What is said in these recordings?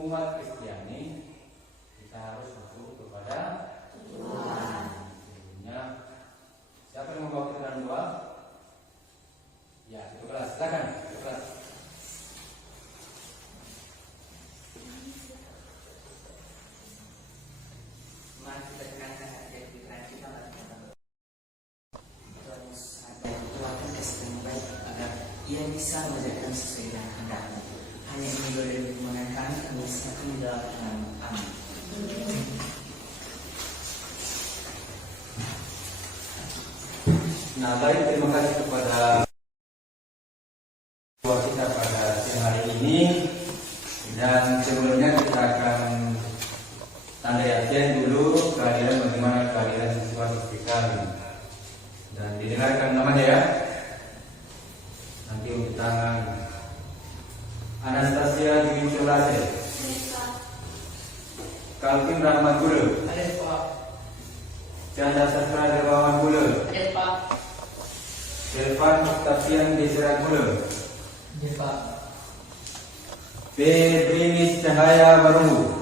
umat Kristiani kita harus berdoa kepada Tuhan. Sebelumnya, siapa yang membawa kita dalam doa? Ya, itu kelas. Silakan, itu kelas. Mari kita dengarkan ayat pikiran kita terus ada Tuhan kasih yang baik agar ia bisa mengerjakan sesuai dengan kehendaknya. Hanya ini doa dan permohonan kami serahkan di dalam nama Amin. Nah, baik, terima kasih kepada doa kita pada siang hari ini. Dan sebelumnya kita akan tanda yakin dulu kehadiran bagaimana kehadiran siswa kami. Dan didengarkan namanya ya. Nanti untuk tangan. Anastasia Dwi Celase, Kalvin Rahmat Gula, Ada Pak. Chandra Sastra Dermawan Gula, Ada Pak. Selvan Octavian Desira Gula, Ada Pak. P. Brimis Cahaya Baru,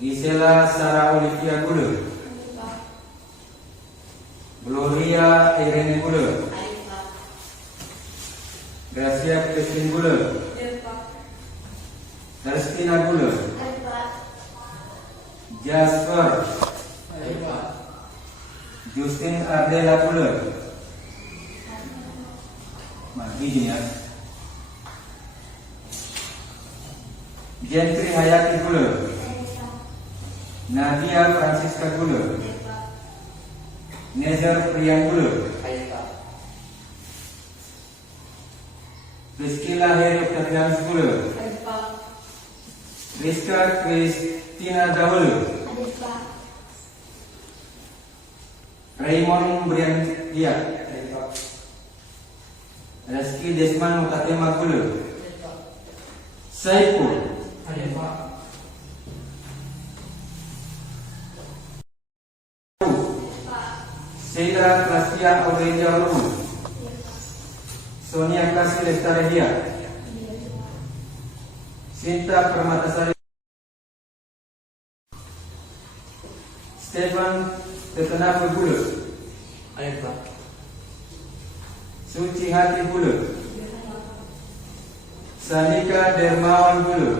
Gisela Sarah Olivia Gula, Gloria Irene Gula, Gracia Christine Gula, Kristina Gula, Jasper, Justin Ardela Gula, Magini ya, Gentry Hayati Gula, Nadia Francisca Gula, Nezer Priyan Gula, Rizkila Heri Terjang Gula, Rizka Kristina Daul, Raymond Brian Dia, Reski Desman Mutatema Gula, Saiful, Sheila Klastia Aurelia Luhu, Sonia Kasih Lestari Dia, Sinta Permatasari, Stefan Tetenapu Gula, Suci Hati Gula, Sanika Dermawan Gula,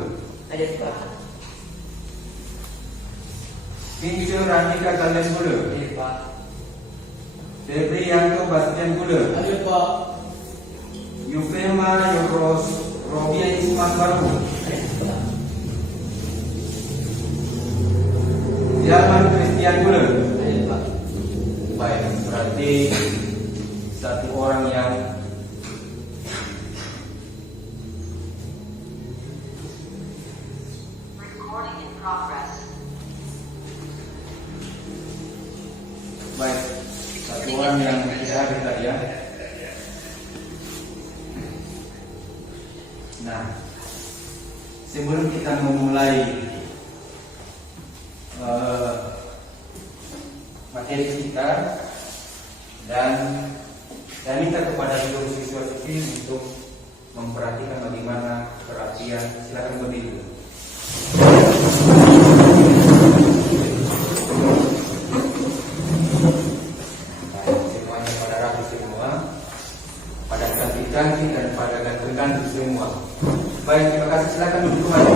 Pincul Ranika Kalian Gula, Febri Yanto Bastian Gula, Yufema Yukros Robia Isman Baru, Zaman Christian Gula. Baik, berarti satu orang yang Recording in progress. baik, satu orang yang tidak hadir tadi ya. Nah, sebelum kita memulai materi kita, dan saya minta kepada seluruh siswa-siswi untuk memperhatikan bagaimana perhatian. Silakan berdiri. Semuanya pada rapi semua, pada ganti-ganti dan pada ganti-ganti semua. Baik, terima kasih. Silakan duduk kembali.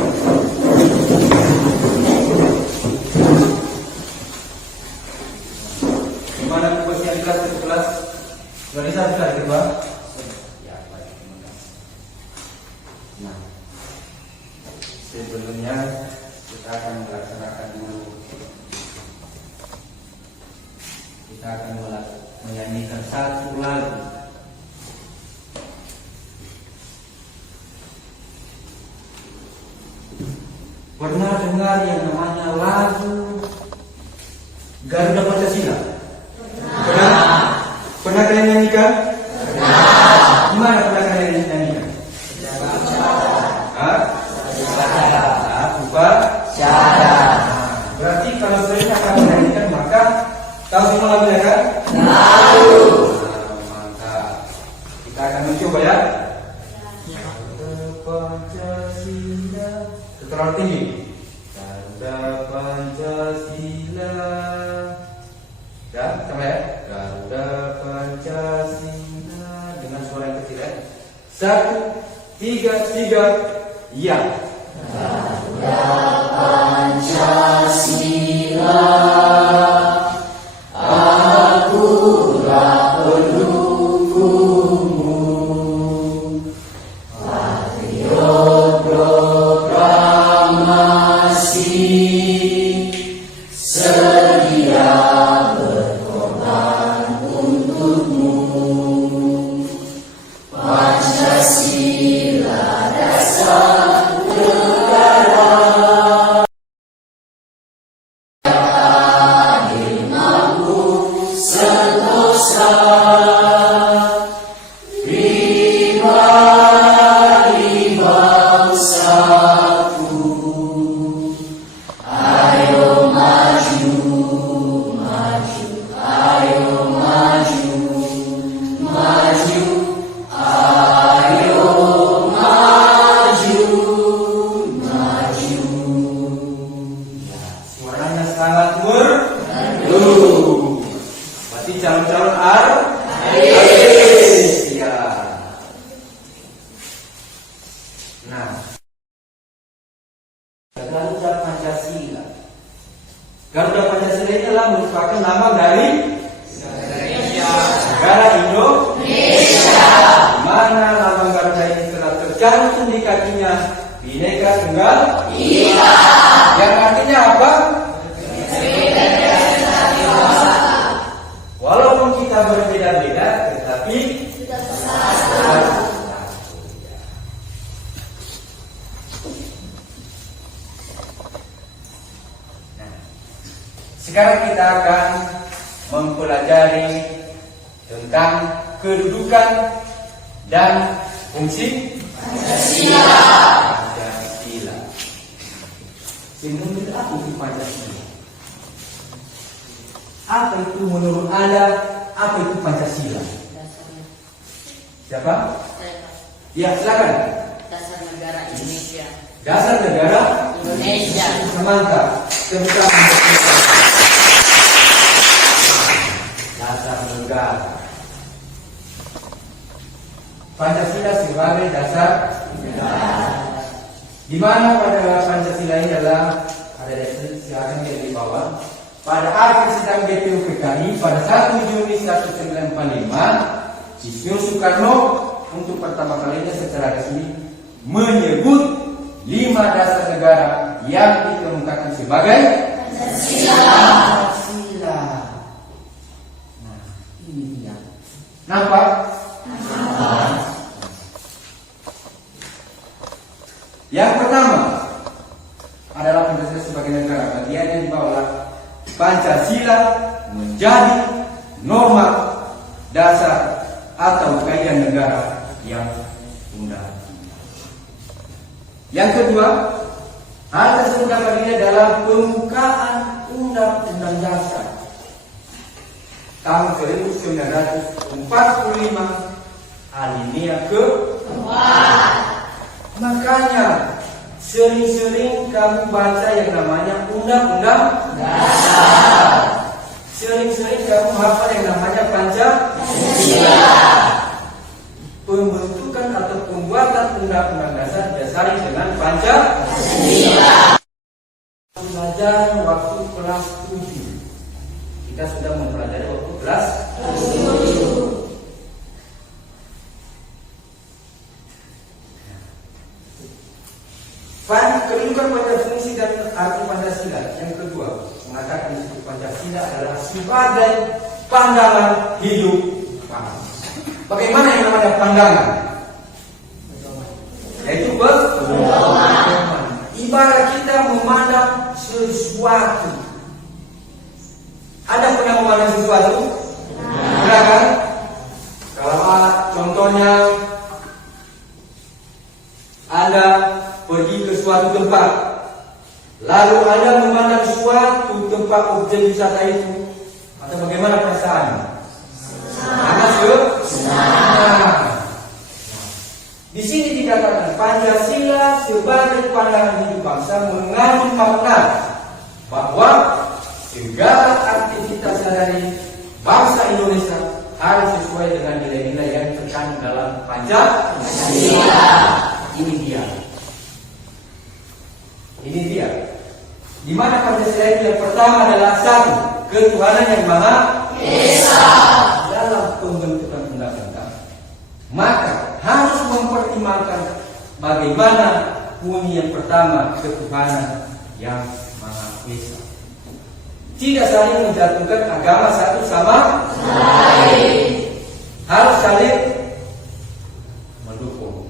Gimana tugasnya di kelas? Sudah bisa itu Pak? Ya, baik, terima kasih. Nah, sebelumnya kita akan melaksanakan dulu. Kita akan menyanyikan satu lagu. Pernah dengar yang namanya lagu Garuda Pancasila? Pernah? Pernah kalian nyanyikan? Pernah. Gimana pernah kalian nyanyikan? Upacara. Berarti kalau sering akan menyanyikan maka tahu semua lagunya kan? Tahu. Mantap. Kita akan mencoba ya. Pancasila. Terlalu tinggi. Garuda Pancasila. Ya, sama ya. Garuda Pancasila dengan suara yang kecil ya. 1, 2, 3, ya. Garuda Pancasila, akulah pendukungmu, patriot proklamasi, sedia berkorban untukmu. Pancasila dasar negara, adil mampu sentosa, pribadi bangsaku. Ayo maju, maju, ayo maju, maju, ayo maju, maju. Suaranya sangat merdu. Berarti calon-calon ya. Nah, Garuda Pancasila. Garuda Pancasila ini adalah merupakan nama dari negara Indonesia. Mana lambang Garuda ini telah tercantum di kakinya Bhinneka Tunggal Ika. Yang artinya apa? Walaupun kita berbeda-beda, tetapi satu. Nah, sekarang kita akan mempelajari tentang kedudukan dan fungsi Pancasila. Sebenarnya apa itu Pancasila? Apa itu menurut Anda? Apa itu Pancasila? Siapa? Ya, silakan. Dasar negara Indonesia. Dasar negara Indonesia. Mantap. Tentang dasar negara. Pancasila sebagai dasar negara. Di mana pada Pancasila ini adalah ada silakan di bawah. Pada akhir sidang BPU PKI pada 1 Juni 1945, Insinyur Soekarno untuk pertama kalinya secara resmi menyebut 5 dasar negara yang dikemukakan sebagai Pancasila. Nah, ini dia. Nampak? Yang pertama adalah Pancasila sebagai negara. Bagian yang di bawah Pancasila menjadi norma dasar atau kaidah negara yang undang. Yang kedua, hal tersebut dapat dilihat dalam pembukaan Undang-Undang Dasar tahun 1945 alinea ke-4. Makanya sering-sering kamu baca yang namanya Undang-Undang Dasar. Sering-sering kamu hafal yang namanya Pancasila. Pembentukan atau pembuatan Undang-Undang Dasar didasari dengan Pancasila. Pelajaran waktu kelas 7. Kita sudah mempelajari waktu kelas 7. Kedudukan pada fungsi dan arti Pancasila. Yang kedua, mengatakan disebut Pancasila adalah sebagai pandangan hidup. Bagaimana yang namanya pandangan? Yaitu pedoman. Ibarat kita memandang sesuatu. Ada pernah memandang sesuatu? Pernah kan? Kalau contohnya Anda pergi ke suatu tempat, lalu Anda memandang suatu tempat objek wisata itu, atau bagaimana perasaan? Sangat senang. Di sini dikatakan Pancasila sebagai pandangan hidup bangsa mengandung makna bahwa segala aktivitas sehari bangsa Indonesia harus sesuai dengan nilai-nilai yang terkandung dalam Pancasila. Ini dia. Ini dia. Di mana Pancasila itu yang pertama adalah satu, ketuhanan yang Maha Esa. Dalam pembentukan undang-undang, maka harus mempertimbangkan bagaimana bunyi yang pertama, ketuhanan yang Maha Esa. Tidak saling menjatuhkan agama satu sama lain. Harus saling mendukung.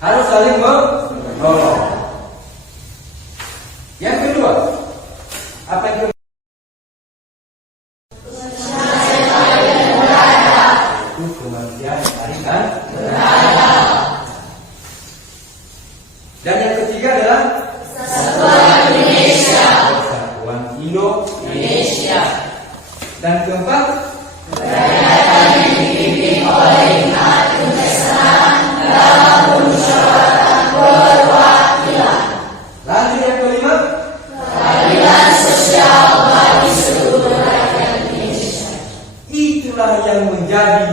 Harus saling menolong. Yang kedua, apa yang kemanusiaan dan dan yang ketiga adalah Persatuan Indonesia. Persatuan Indonesia. Dan keempat, kedaulatan yang dipimpin oleh Majelis Kehormatan dalam permusyawaratan perwakilan. Lanjut yang kelima, keadilan sosial bagi seluruh rakyat Indonesia. Itulah yang menjadi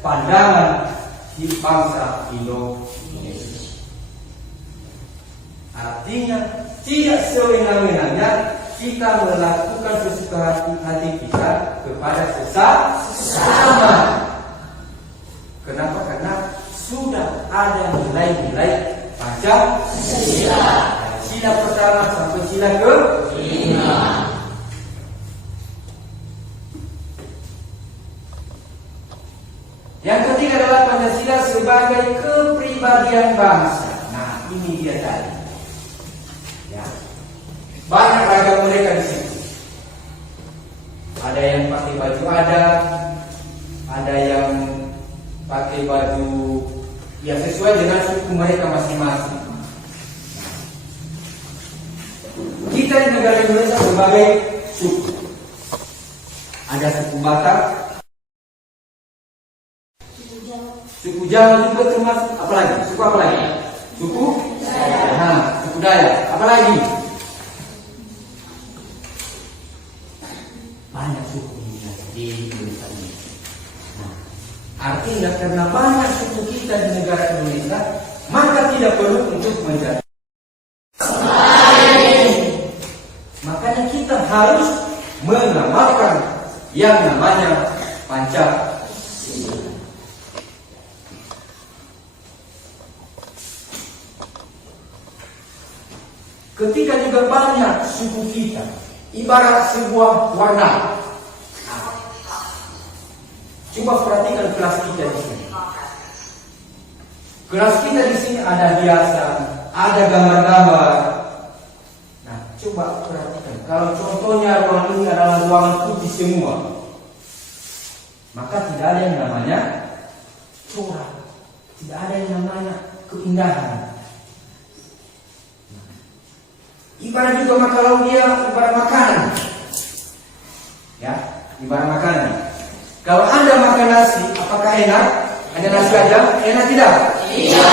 pandangan di bangsa Indonesia. Artinya tidak sewenang-wenangnya kita melakukan sesuka hati kita kepada sesama. Kenapa? Karena sudah ada nilai-nilai Pancasila. Sila pertama sampai sila ke-5. Yang ketiga adalah Pancasila sebagai kepribadian bangsa. Nah, ini dia tadi. Ya. Banyak ragam mereka di situ. Ada yang pakai baju adat, ada yang pakai baju ya sesuai dengan suku mereka masing-masing. Kita di negara Indonesia berbagai suku. Ada suku Batak, suku Jawa juga termasuk. Apalagi? Suku apa lagi? Suku Dayak. Nah, suku Dayak. Apalagi? Banyak suku di Indonesia ini. Nah, artinya karena banyak suku kita di negara Indonesia, maka tidak perlu untuk menjadi. Makanya kita harus mengamalkan yang namanya Pancasila. Ketika juga banyak suku kita, ibarat sebuah warna. Nah, coba perhatikan kelas kita di sini. Kelas kita di sini ada hiasan, ada gambar-gambar. Nah, coba perhatikan. Kalau contohnya ruangan ini adalah ruangan putih semua, maka tidak ada yang namanya corak, tidak ada yang namanya keindahan. Ibarat juga kalau dia ibarat makanan, ya, ibarat makanan. Kalau Anda makan nasi, apakah enak? Hanya nasi aja, enak tidak? Iya.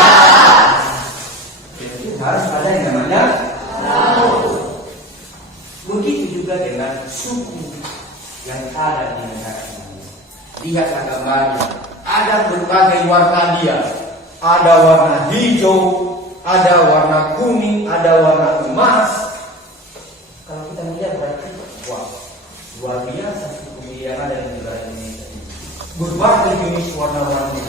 Jadi harus ada yang namanya lauk. Begitu juga dengan suku yang ada di negara ini. Lihat gambarnya, ada berbagai warna dia. Ada warna hijau, ada warna kuning, ada warna emas. Kalau kita melihat berarti, wah, luar biasa suku yang ada di negara Indonesia ini. Berbagai jenis warna-warni.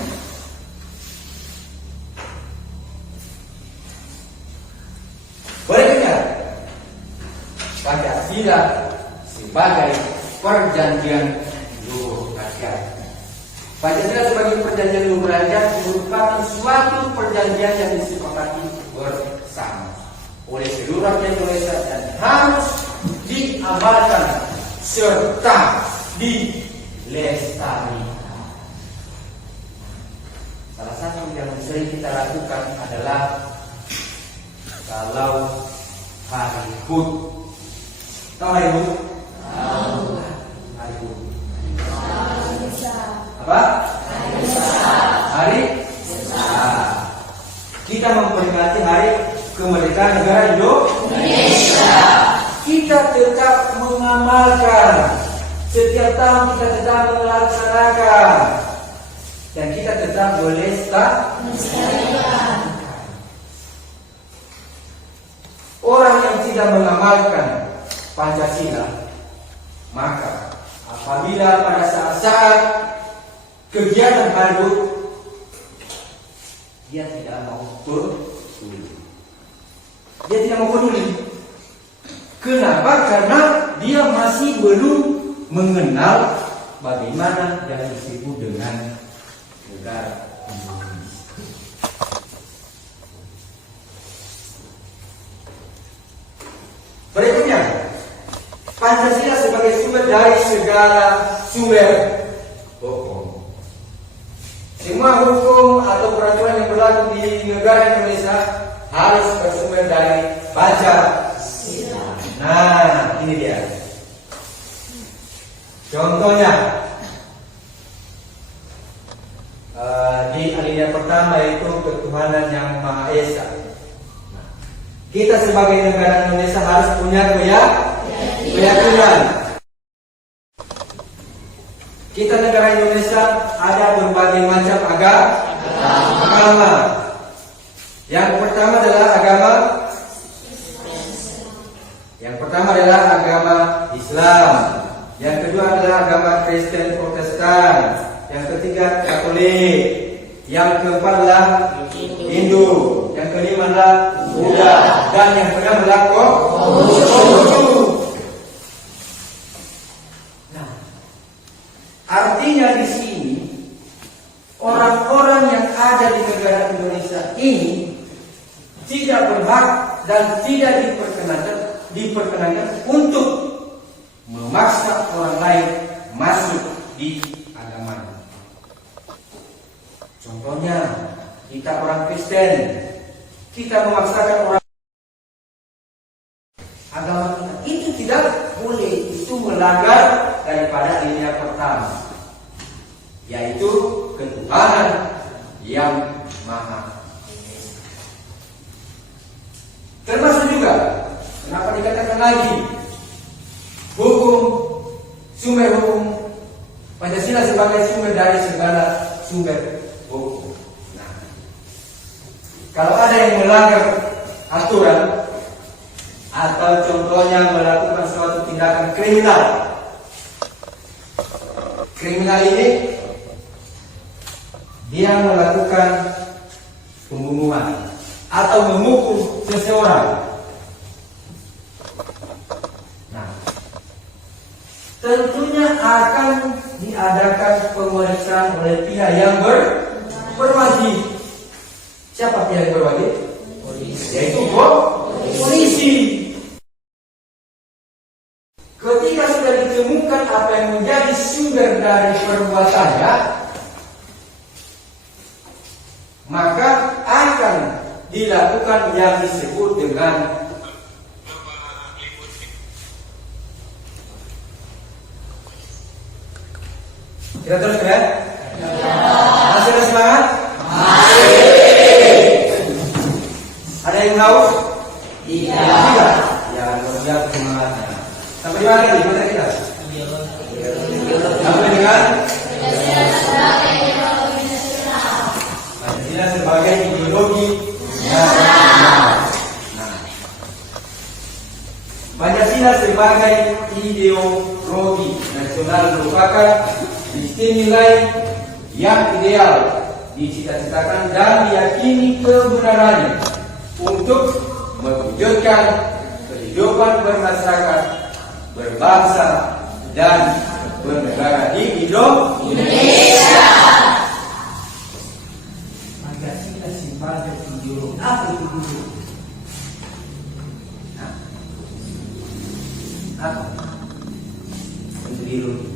Berikutnya, Pancasila sebagai perjanjian luhur rakyat. Pancasila sebagai perjanjian luhur rakyat merupakan suatu perjanjian yang disepakati bersama oleh seluruh rakyat Indonesia dan harus diamalkan serta dilestarikan. Salah satu yang sering kita lakukan adalah kalau hari HUT. Tahu hari HUT? Hari HUT. Apa? Hari besar. kita memperingati hari kemerdekaan negara Indonesia. Kita tetap mengamalkan, setiap tahun kita tetap melaksanakan, dan kita tetap melestarikan. Orang yang tidak mengamalkan Pancasila, maka apabila pada saat-saat kegiatan baru dia tidak mau peduli. Dia tidak mau peduli. Kenapa? Karena dia masih belum mengenal bagaimana yang disebut dengan negara Indonesia. Berikutnya, Pancasila sebagai sumber dari segala sumber hukum. Semua hukum atau peraturan yang berlaku di negara Indonesia harus bersumber dari Pancasila. Nah, ini dia. Contohnya di alinea pertama yaitu ketuhanan yang Maha Esa. Kita sebagai negara Indonesia harus punya keyakinan. Kita negara Indonesia ada berbagai macam agama. Yang pertama adalah agama Islam. Yang kedua adalah agama Kristen Protestan. Yang ketiga Katolik. Yang keempat adalah Hindu. Yang kelima adalah Buddha. Dan yang keenam adalah Konghucu. Nah, artinya di sini orang-orang yang ada di negara Indonesia ini tidak berhak dan tidak diperkenankan untuk memaksa orang lain masuk di agama. Contohnya, kita orang Kristen, kita memaksakan orang agama kita, itu tidak boleh, itu melanggar daripada alinea pertama, yaitu ketuhanan yang Maha Esa. Termasuk juga, kenapa dikatakan lagi hukum, sumber hukum, Pancasila sebagai sumber dari segala sumber hukum. Nah, kalau ada yang melanggar aturan atau contohnya melakukan suatu tindakan kriminal ini dia melakukan pembunuhan atau memukul seseorang. Nah, tentunya akan diadakan pemeriksaan oleh pihak yang berwajib. Siapa pihak yang berwajib? Yaitu polisi. Ketika sudah ditemukan apa yang menjadi sumber dari perbuatannya, maka akan dilakukan yang disebut dengan kita terus ya? Masih ada semangat? Ada yang haus? Tidak. Ya, luar semangatnya. Sampai di mana kita? Sampai dengan Pancasila sebagai ideologi nasional. Pancasila sebagai ideologi nasional merupakan nilai yang ideal, dicita-citakan dan diyakini kebenarannya untuk mewujudkan kehidupan bermasyarakat, berbangsa dan bernegara di Indonesia. Pancasila sebagai ideologi. Apa itu dulu? Apa? Ideologi.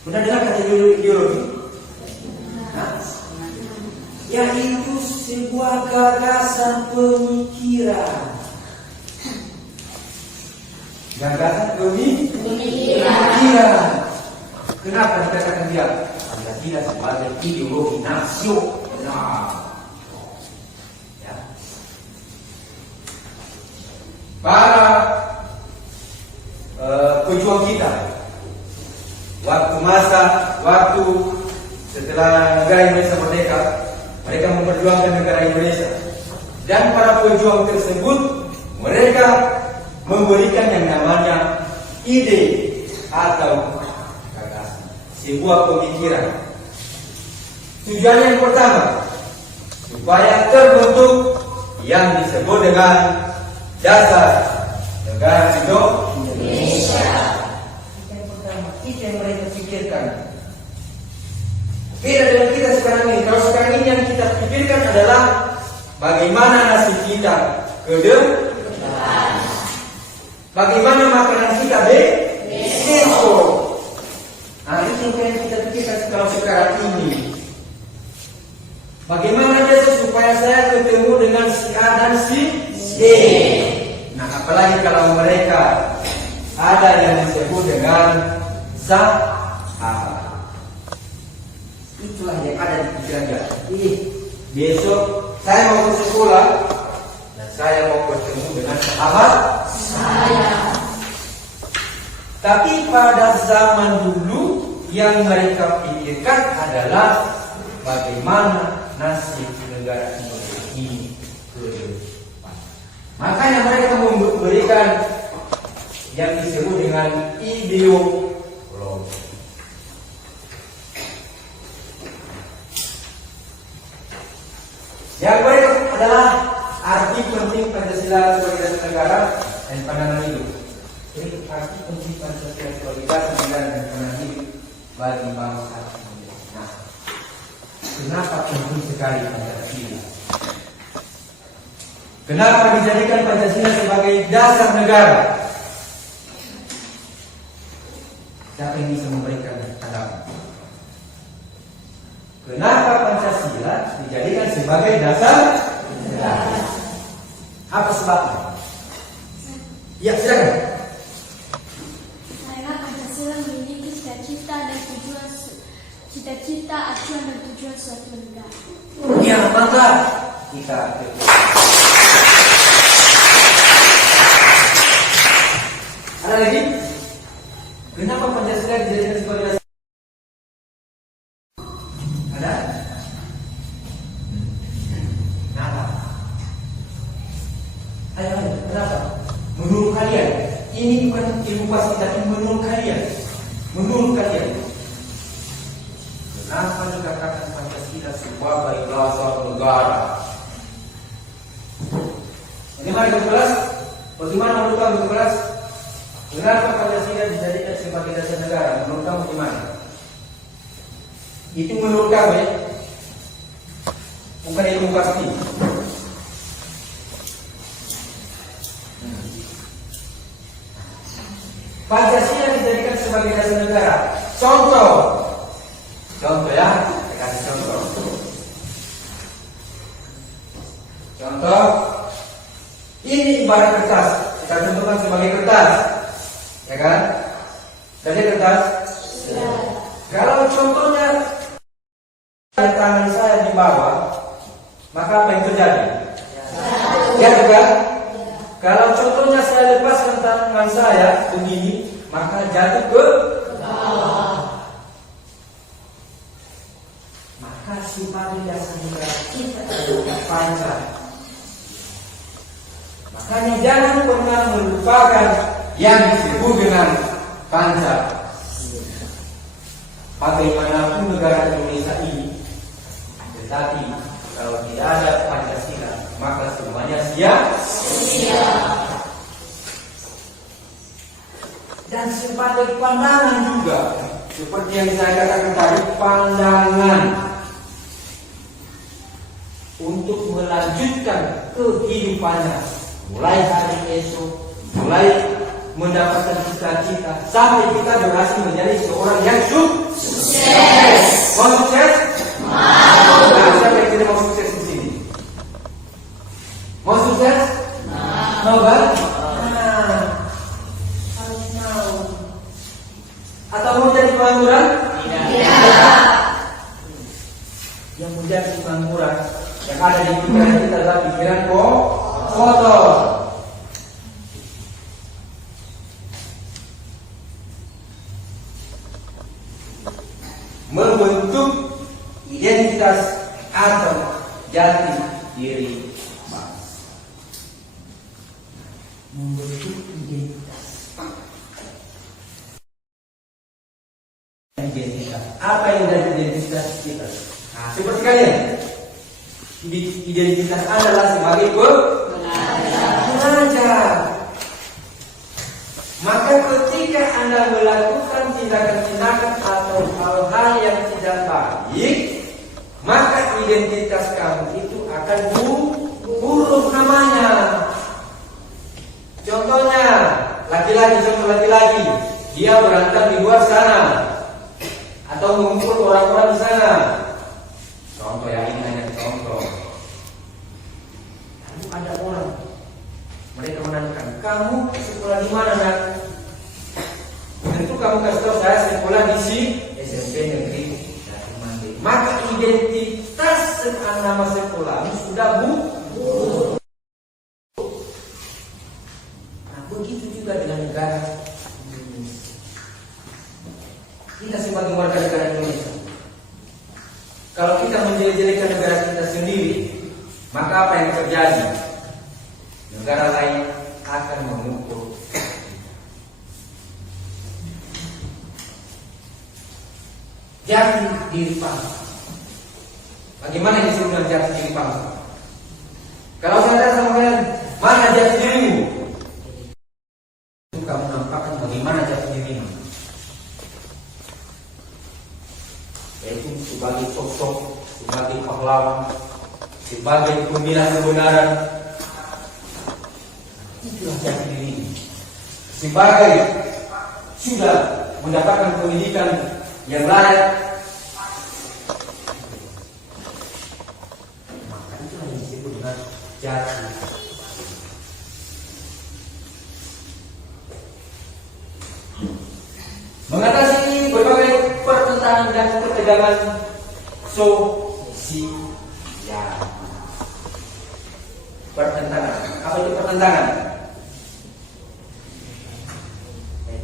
Pernah dengar kata ideologi? Yaitu sebuah gagasan pemikiran. Gagasan pemikiran. Kenapa dikatakan dia Pancasila sebagai ideologi nasional. Ya. Para pejuang kita, waktu setelah negara Indonesia merdeka, mereka memperjuangkan negara Indonesia. Dan para pejuang tersebut, mereka memberikan yang namanya ide atau gagasan, sebuah pemikiran. Tujuan yang pertama, supaya terbentuk yang disebut dengan dasar negara Indonesia. Yang pertama, itu yang mereka pikirkan. Beda dengan kita sekarang ini. Kalau sekarang ini yang kita pikirkan adalah bagaimana nasib kita ke depan, bagaimana makanan kita besok. Nah, itu yang kita pikirkan kalau sekarang ini. Bagaimana besok supaya saya ketemu dengan si A dan si D. Nah, apalagi kalau mereka ada yang disebut dengan sahabat. Itulah yang ada di pikiran dia. Besok saya mau ke sekolah dan saya mau bertemu dengan sahabat saya. Tapi pada zaman dulu yang mereka pikirkan adalah bagaimana nasib negara Indonesia ini ke depan. Makanya mereka memberikan yang disebut dengan ideologi. Yang mereka adalah arti penting Pancasila sebagai dasar negara dan pandangan hidup. Jadi arti penting Pancasila sebagai dasar negara dan pandangan hidup bagi bangsa Indonesia. Nah, kenapa penting sekali Pancasila? Kenapa dijadikan Pancasila sebagai dasar negara? Siapa yang bisa memberikan tanggapan? Kenapa Pancasila dijadikan sebagai dasar negara? Apa sebabnya? Ya, silakan. Karena Pancasila memiliki cita-cita dan tujuan, cita-cita, acuan dan tujuan suatu negara. Ya, mantap. Kita ada lagi? Kenapa Pancasila dijadikan sebagai dasar? Ada? Kenapa? Ayo, kenapa? Menurut kalian, ini bukan ilmu pasti, tapi menurut kalian, kenapa dikatakan Pancasila sebagai dasar negara? Bagaimana kelas? Bagaimana menurut kamu kelas? Kenapa Pancasila dijadikan sebagai dasar negara? Menurut kamu gimana? Itu menurut kamu ya? Bukan ilmu pasti. Pancasila dijadikan sebagai dasar negara. Contoh ya, saya kasih contoh. Contoh, ini ibarat kertas. Kita contohkan sebagai kertas, ya kan? Jadi kertas. Kalau contohnya tangan saya di bawah, maka apa yang terjadi? Ya juga. Kalau contohnya saya lepaskan tangan saya begini, maka jatuh ke bawah. Maka sebagai dasar negara kita adalah Pancasila. Makanya jangan pernah melupakan yang disebut dengan Pancasila. Bagaimanapun negara Indonesia ini, tetapi kalau tidak ada Pancasila, maka semuanya sia-sia. Dan sebagai pandangan juga, seperti yang saya katakan tadi, pandangan untuk melanjutkan kehidupannya, mulai hari esok, mulai mendapatkan cita-cita, sampai kita berhasil menjadi seorang yang sukses. Mau sukses? Mau. Nah, siapa yang tidak mau sukses di sini? Mau sukses? Mau kan? Harus mau. Atau mau jadi pengangguran? Tidak. tidak murah. Yang ada di pikiran kita adalah pikiran kotor. Membentuk identitas atau jati diri bangsa. Membentuk identitas. Apa yang dari identitas kita? Nah, seperti kalian, identitas adalah sebagai pengajar. Maka ketika Anda melakukan tindakan-tindakan atau hal-hal yang tidak baik, maka identitas kamu itu akan buruk namanya. Contohnya, contoh laki-laki, dia berantem di luar sana atau mengumpul orang-orang di sana. Contoh ya, ini hanya contoh. Lalu ada orang, mereka menanyakan, kamu sekolah di mana nak? Tentu kamu kasih tahu saya sekolah di SMP Negeri Jati Mandiri. Maka identitas nama sekolahmu sudah buruk. Nah, begitu juga dengan negara Indonesia. Kita sebagai warga negara Indonesia, kalau kita menjelek-jelekan negara kita sendiri, maka apa yang terjadi? Negara lain akan mengukur. Jati diri bangsa. Bagaimana yang disebut dengan jati diri bangsa? Kalau saya tanya sama kalian, mana jati dirimu? Itu kamu nampakkan bagaimana jati dirimu. Yaitu sebagai sosok, sebagai pahlawan, sebagai pembela kebenaran. Itulah jati diri. Sebagai sudah mendapatkan pendidikan yang layak, maka itulah yang disebut dengan jati. Mengatasi berbagai pertentangan dan ketegangan sosial. Pertentangan. Apa itu pertentangan?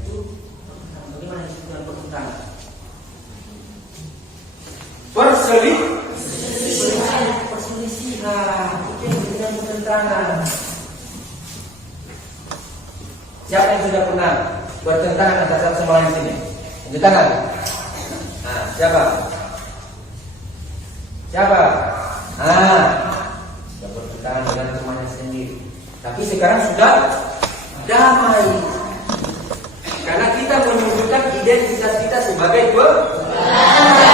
Itu bagaimana disebutkan pertentangan? Perselisihan. Itu yang disebutkan pertentangan. Siapa yang sudah pernah bertentangan antara satu sama lain di sini? Tunjuk tangan. Nah, siapa? Sudah bertentangan dengan temannya sendiri. Tapi sekarang sudah damai. Karena kita menunjukkan identitas kita sebagai pengajar.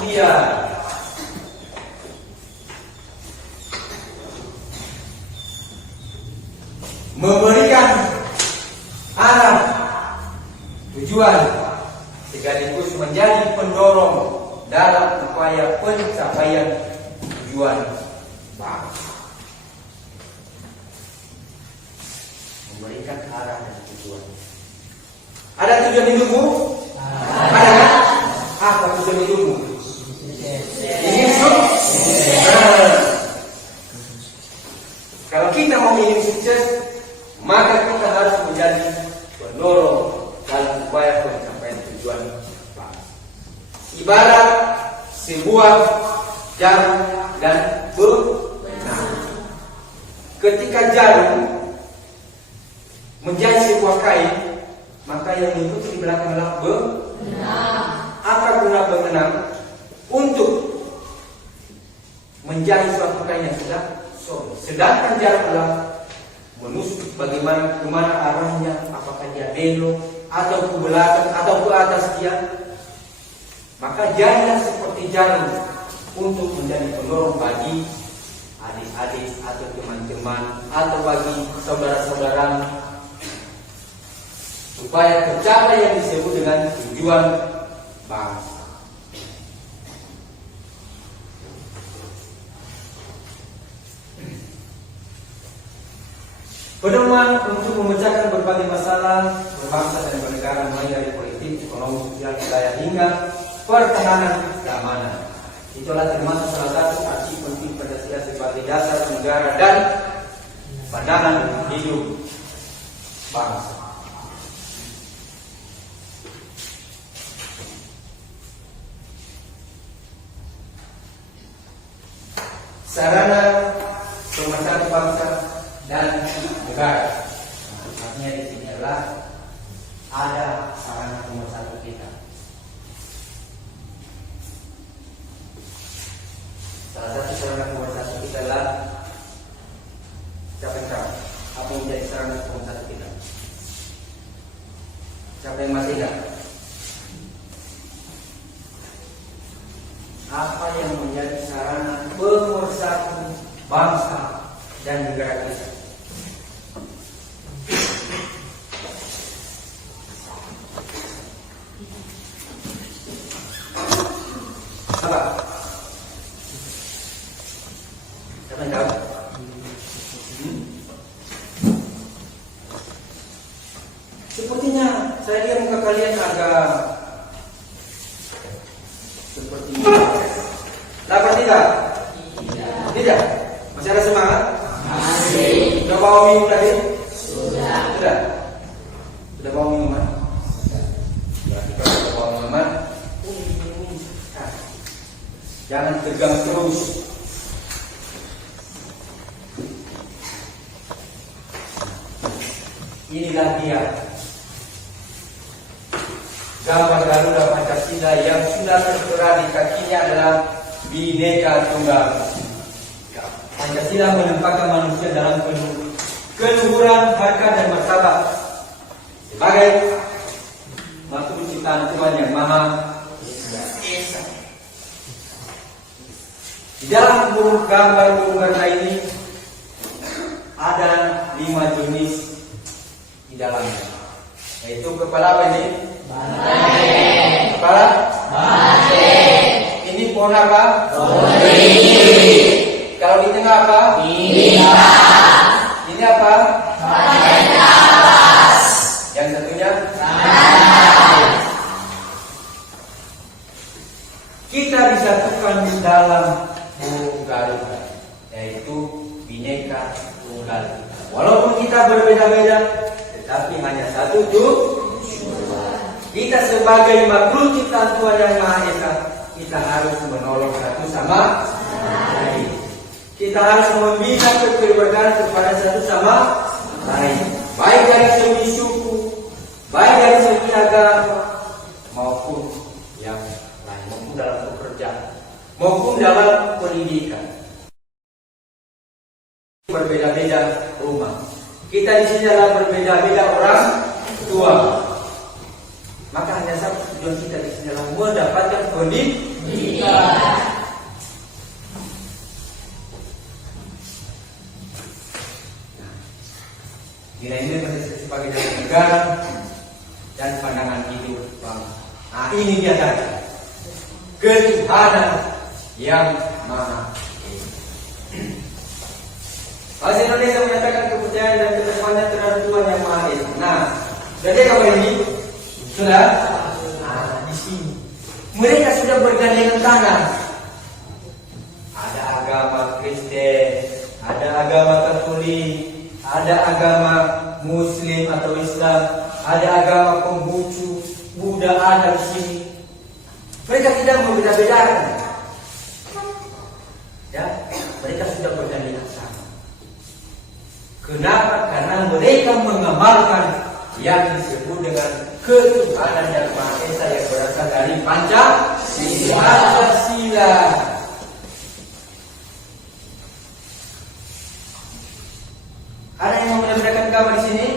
Itu dia. Memberikan arah tujuan sekaligus menjadi pendorong dalam upaya pencapaian tujuan bangsa. Memberikan arah dan tujuan. Ada tujuan hidupmu? Ada kan? Apa tujuan hidupmu? Ingin sukses. Kalau kita mau ingin sukses, maka kita harus menjadi pendorong dalam upaya pencapaian tujuan bangsa. Ibarat sebuah jarum dan benang. Ketika jarum menjadi sebuah kain, maka yang mengikuti di belakang adalah benang. Apa guna benang? Untuk menjadi suatu kain yang sudah solid. Sedangkan jarum adalah menusuk bagaimana kemana arahnya, apakah dia belok atau ke belakang atau ke atas dia. Maka jadilah seperti jarum untuk menjadi pendorong bagi adik-adik atau teman-teman atau bagi saudara-saudara supaya tercapai yang disebut dengan tujuan bangsa. Pedoman untuk memecahkan berbagai masalah berbangsa dan bernegara mulai dari politik, ekonomi, sosial, budaya hingga pertahanan keamanan. Itulah termasuk salah satu arti penting Pancasila sebagai dasar negara dan pandangan hidup bangsa. Sarana pemersatu bangsa dan negara. Artinya di sini adalah ada sarana pemersatu kita. Salah satu sarana pemersatu kita adalah siapa yang tahu apa yang menjadi sarana pemersatu kita? Siapa yang masih ingat? Apa yang menjadi sarana pemersatu bangsa dan negara kita? Apa? Siapa yang tahu? Sepertinya saya lihat muka kalian agak seperti ini. Lapar tidak? Tidak? Masih ada semangat? Masih. Sudah bawa minum tadi? Sudah. Sudah bawa minuman? Berarti kalau sudah bawa minuman, jangan tegang terus. Inilah dia gambar Garuda Pancasila yang sudah tertera di kakinya adalah Bhinneka Tunggal Ika. Pancasila menempatkan manusia dalam keluhuran harkat dan martabat sebagai makhluk ciptaan Tuhan yang Maha Esa. Di dalam gambar burung garuda ini ada 5 jenis di dalamnya, yaitu kepala apa ini? Banteng. Kepala? Banteng. Ini pohon apa? Beri. Kalau di tengah apa? Bintang. Ini apa? Batas. Yang satunya? Tanah. Kita disatukan di dalam burung garuda, yaitu Bhinneka Tunggal Ika. Walaupun kita berbeda-beda, tetapi hanya satu tujuan. Kita sebagai makhluk ciptaan Tuhan yang Maha Esa, kita harus menolong satu sama lain. Kita harus membina kekeluargaan kepada satu sama lain, baik dari segi suku, baik dari segi agama, maupun yang lain, maupun dalam pekerjaan, maupun dalam pendidikan. Berbeda-beda rumah. Kita di sini adalah berbeda-beda orang tua. Maka hanya satu tujuan kita di sini adalah mendapatkan pendidikan. Nilai ini sebagai dasar negara dan pandangan hidup bangsa. Nah, ini dia tadi ketuhanan yang Maha Esa. Bangsa Indonesia menyatakan kepercayaan dan ketepatannya terhadap Tuhan yang Maha Esa. Nah, jadi kabar ini sudah di sini. Mereka sudah bergandengan tangan. Ada agama Kristen, ada agama Katolik, ada agama Muslim atau Islam, ada agama Konghucu, Buddha ada di sini. Mereka tidak membeda-bedakan. Ya, mereka sudah bergandengan tangan. Kenapa? Karena mereka mengamalkan yang disebut dengan ketuhanan yang Maha Esa yang berasal dari Pancasila. Ada yang mau membedakan gambar di sini?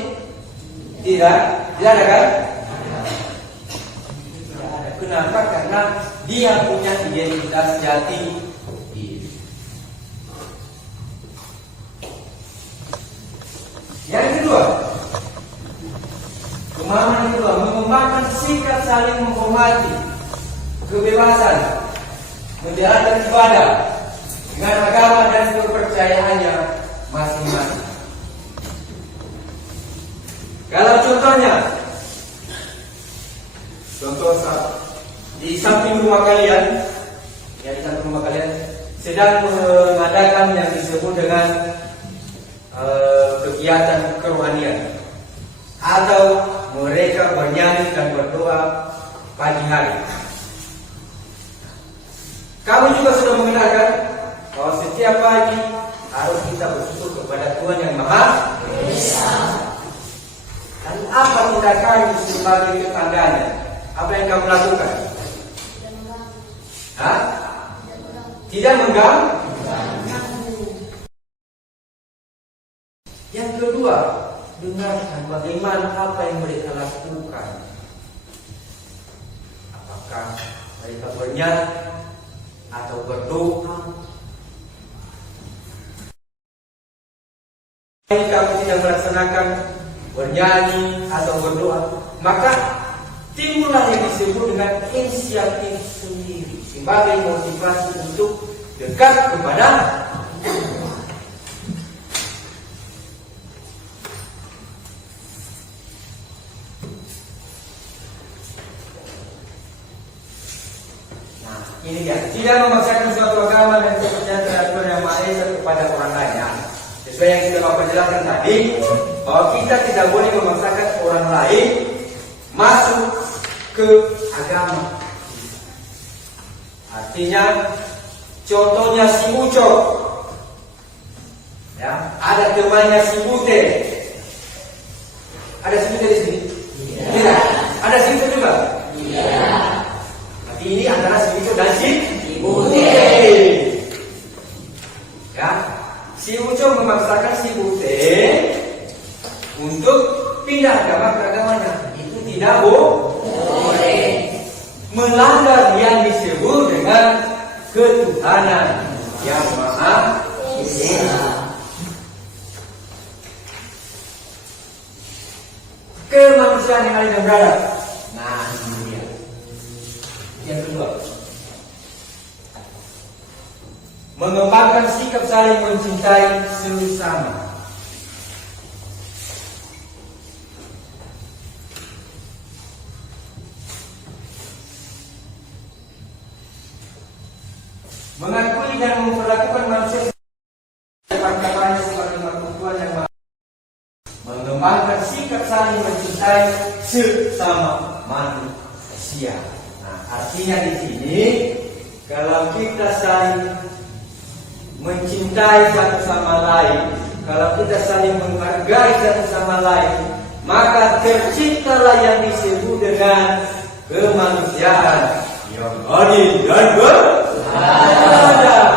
Tidak, tidak ada kan? Tidak ada. Kenapa? Karena dia punya identitas jati diri. Yang kedua, pemahaman kedua, mengembangkan sikap saling menghormati, kebebasan, menjalankan ibadah dengan agama dan kepercayaannya masing-masing. Kalau contohnya, contoh di samping rumah kalian, ya di samping sedang mengadakan yang disebut dengan kegiatan kerohanian, atau mereka bernyanyi dan berdoa pagi hari. Kami juga sudah mengenalkan bahwa setiap pagi harus kita bersyukur kepada Tuhan yang Maha Esa. Dan apa tindakan sebagai tetangganya? Apa yang kamu lakukan? Hah? Tidak mengganggu. Yang kedua, dengarkan bagaimana apa yang mereka lakukan. Apakah mereka bernyanyi atau berdoa? Jika kamu tidak melaksanakan bernyanyi atau berdoa, maka timbullah yang disebut dengan inisiatif sendiri sebagai motivasi untuk dekat kepada ini dia, tidak memaksakan suatu agama dan kepercayaan terhadap Tuhan Yang Maha Esa kepada orang lain. Nah, sesuai yang sudah Bapak jelaskan tadi, bahwa kita tidak boleh memaksakan orang lain masuk ke agama. Artinya, contohnya si Ucok, ya, ada temannya si Bute. Ada si Bute di sini? Iya. Ada si Bute juga? Iya. Ini antara si Ucok dan si Bute. Ya, si Ucok memaksakan si Bute untuk pindah agama ke agamanya. Itu tidak boleh. Melanggar yang disebut dengan ketuhanan yang Maha Esa. Kemanusiaan yang adil dan beradab. Nah, ini dia. Yang kedua, mengembangkan sikap saling mencintai sesama. Mengakui dan memperlakukan manusia depan-depannya sebagai makhluk Tuhan yang Maha. Mengembangkan sikap saling mencintai sesama manusia. Artinya di sini, kalau kita saling mencintai satu sama lain, kalau kita saling menghargai satu sama lain, maka terciptalah yang disebut dengan kemanusiaan yang adil dan beradab.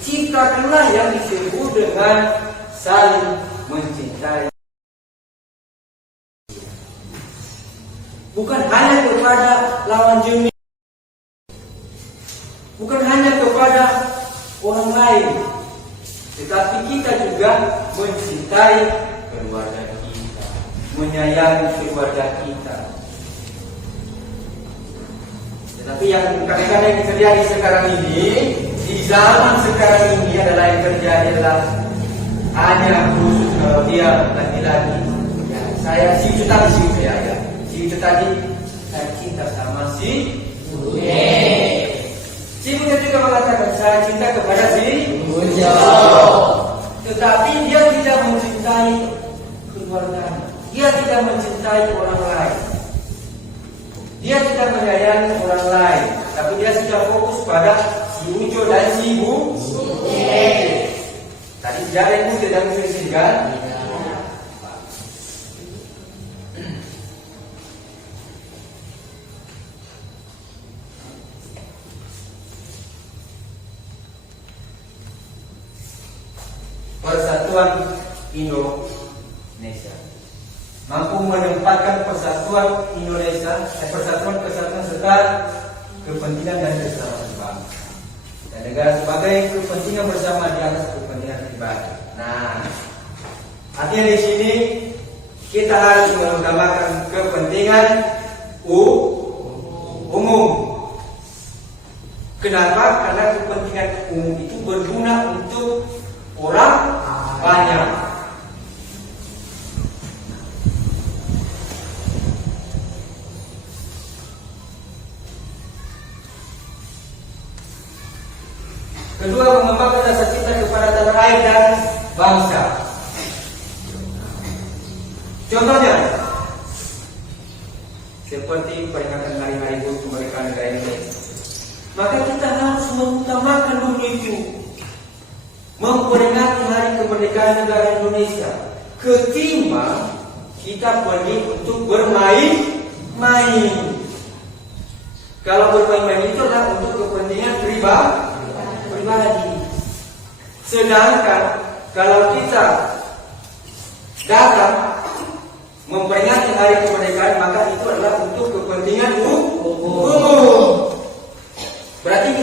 Ciptakanlah yang disebut dengan saling mencintai. Bukan hanya kepada lawan jenis, bukan hanya kepada orang lain, tetapi kita juga mencintai keluarga kita, menyayangi keluarga kita. Tetapi yang kadang-kadang terjadi sekarang ini, di zaman sekarang ini adalah yang terjadi adalah hanya khusus kalau dia laki-laki. Ya, saya si Ucok si saya ya. Itu tadi saya cinta sama si Bute. Si Bute juga mengatakan saya cinta kepada si Ucok. Tetapi dia tidak mencintai keluarganya. Dia tidak mencintai orang lain. Dia tidak menyayangi orang lain. Tapi dia sudah fokus pada si Ucok dan si Bute. Tadi jalan Bute dan Bute kan? Persatuan Indonesia mampu menempatkan persatuan Indonesia, persatuan kesatuan serta kepentingan dan keselamatan bangsa dan negara sebagai kepentingan bersama di atas kepentingan pribadi. Nah, artinya di sini kita harus mengutamakan kepentingan umum. Kenapa? Karena kepentingan umum itu berguna untuk orang banyak. Kedua, mengembangkan rasa cinta kepada tanah air dan bangsa. Contohnya, seperti peringatan Hari Buruh Kemerdekaan Negara Indonesia. Maka kita harus mengutamakan dulu itu, memperingati Hari Kemerdekaan Negara Indonesia, ketimbang kita pergi untuk bermain-main. Kalau bermain-main itu adalah untuk kepentingan pribadi. Sedangkan kalau kita datang memperingati Hari Kemerdekaan, maka itu adalah untuk kepentingan umum. Berarti